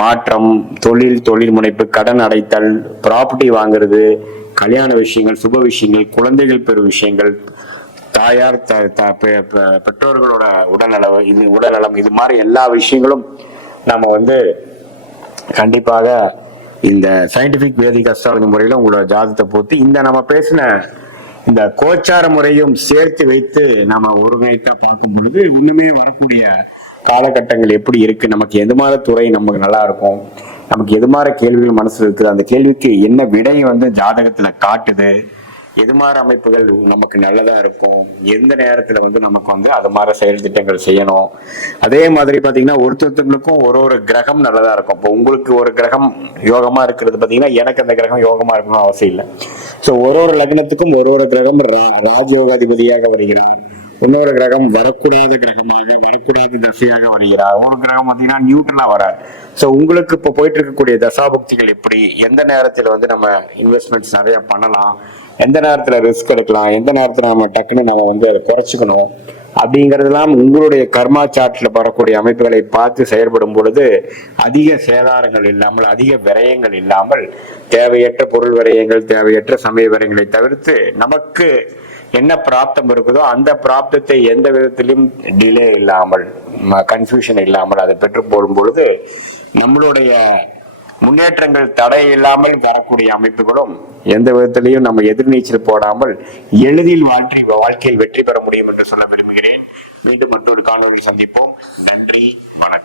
மாற்றம், தொழில் முனைப்பு, கடன் அடைத்தல், ப்ராப்பர்ட்டி வாங்குறது, கல்யாண விஷயங்கள், சுப விஷயங்கள், குழந்தைகள் பெறும் விஷயங்கள், தாயார் பெற்றோர்களோட உடல்நலம் இது மாதிரி எல்லா விஷயங்களும் நம்ம கண்டிப்பாக இந்த சயின்டிபிக் வேதிக் அஸ்ட்ராலஜி முறையில உங்களோட ஜாதகத்தை பொறுத்து இந்த நம்ம பேசின இந்த கோச்சார முறையும் சேர்த்து வைத்து நம்ம ஒருங்கிணைத்தா பார்க்கும் பொழுது இன்னுமே வரக்கூடிய காலகட்டங்கள் எப்படி இருக்கு, நமக்கு எது மாதிரி துறை நமக்கு நல்லா இருக்கும், நமக்கு எது மாதிரி கேள்விகள் மனசுல இருக்குது, அந்த கேள்விக்கு என்ன விடை ஜாதகத்துல காட்டுது, எது மாதிரி அமைப்புகள் நமக்கு நல்லதா இருக்கும், எந்த நேரத்துல நமக்கு அது மாதிரி செயல் திட்டங்கள் செய்யணும். அதே மாதிரி பாத்தீங்கன்னா ஒருத்தருக்கும் ஒரு கிரகம் நல்லதா இருக்கும். இப்போ உங்களுக்கு ஒரு கிரகம் யோகமா இருக்கிறது பாத்தீங்கன்னா எனக்கு அந்த கிரகம் யோகமா இருக்கணும் அவசியம் இல்லை. ஸோ ஒரு லக்னத்துக்கும் ஒரு கிரகம் ராஜயோகாதிபதியாக வருகிறார், இன்னொரு கிரகம் வரக்கூடாத கிரகமாக வரக்கூடாத தசையாக வருகிறார், ஒரு கிரகம் பாத்தீங்கன்னா நியூட்ரலா வரார். ஸோ உங்களுக்கு இப்போ போயிட்டு இருக்கக்கூடிய தசாபுக்திகள் எப்படி, எந்த நேரத்துல நம்ம இன்வெஸ்ட்மெண்ட்ஸ் நிறைய பண்ணலாம், எந்த நேரத்துல ரிஸ்க் எடுக்கலாம், எந்த நேரத்துல நம்ம டக்குன்னு நம்ம அதை குறைச்சிக்கணும் அப்படிங்கறதெல்லாம் உங்களுடைய கர்மா சார்ட்ல வரக்கூடிய அமைப்புகளை பார்த்து செயல்படும் பொழுது அதிக சேதாரங்கள் இல்லாமல், அதிக விரயங்கள் இல்லாமல், தேவையற்ற பொருள் விரயங்கள், தேவையற்ற சமய விரயங்களை தவிர்த்து நமக்கு என்ன பிராப்தம் இருக்குதோ அந்த பிராப்தத்தை எந்த விதத்திலும் டிலே இல்லாமல், கன்ஃபியூஷன் இல்லாமல் அதை பெற்று போடும் பொழுது நம்மளுடைய முன்னேற்றங்கள் தடை இல்லாமல் வரக்கூடிய அமைப்புகளும் எந்த விதத்திலையும் நம்ம எதிர்நீச்சல் போடாமல் எளிதில் வாழ்க்கையில் வெற்றி பெற முடியும் என்று சொல்ல விரும்புகிறேன். மீண்டும் மற்றொரு காணொலியில் சந்திப்போம். நன்றி, வணக்கம்.